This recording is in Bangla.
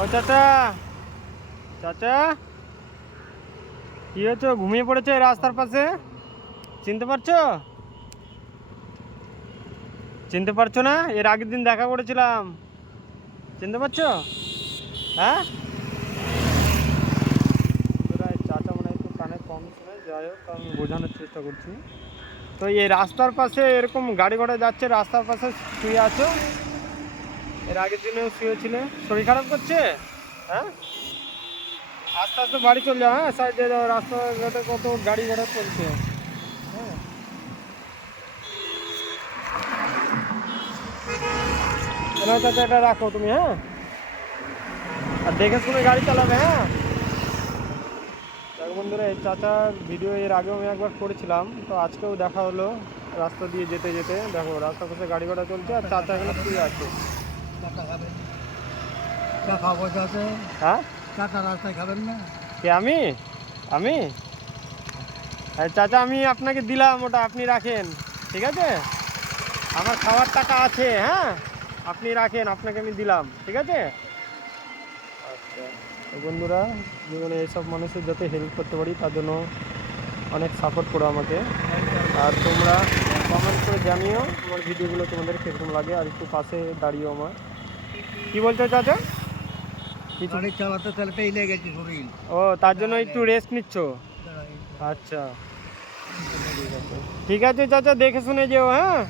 ও চাচা, চাচা কি হয়েছে? ঘুমিয়ে পড়েছে রাস্তার পাশে? চিনতে পারছো? চিনতে পারছো না? এর আগের দিন দেখা করেছিলাম, চিনতে পারছো? হ্যাঁ, চাচা মনে হয় একটু কানে কম শুনে, যাই হোক আমি বোঝানোর চেষ্টা করছি। তো এই রাস্তার পাশে এরকম গাড়ি ঘোড়া যাচ্ছে, রাস্তার পাশে শুয়ে আছো? এর আগের দিনেও শুয়েছিলে, শরীর খারাপ করছে? হ্যাঁ, আস্তে আস্তে বাড়ি চলে যাও, হ্যাঁ সাইডে যাও, রাস্তাঘাটে কত গাড়ি ঘোড়া চলছে। হ্যাঁ, এনাও চাচা এটা রাখো তুমি, হ্যাঁ, আর দেখে শুনে গাড়ি চালাবে, হ্যাঁ। দেখো বন্ধুরা, এই চাচার ভিডিও এর আগেও আমি একবার করেছিলাম, তো আজকেও দেখা হলো। রাস্তা দিয়ে যেতে যেতে দেখো রাস্তার পাশে গাড়ি ঘোড়া চলছে আর চাচা এখানে শুয়ে আছে। হ্যাঁ, রাস্তায় খাবেন না? কে আমি? আমি চাচা আমি আপনাকে দিলাম, ওটা আপনি রাখেন, ঠিক আছে? আমার খাওয়ার টাকা আছে, হ্যাঁ, আপনি রাখেন, আপনাকে আমি দিলাম, ঠিক আছে? আচ্ছা, তো বন্ধুরা, জীবনে এইসব মানুষের যাতে হেল্প করতে পারি তার জন্য অনেক সাপোর্ট করো আমাকে। আর তোমরা কমেন্ট করে জানিও আমার ভিডিওগুলো তোমাদের কীরকম লাগে, আর একটু পাশে দাঁড়িয়েও আমার। কি বলছো চাচা? কিছু? গাড়ি চালাতে চালাতেই লেগেছে শরীর। ও, তার জন্য একটু রেস্ট নিচ্ছ? আচ্ছা, ঠিক আছে। ঠিক আছে চাচা, দেখে শুনে যেও, হ্যাঁ।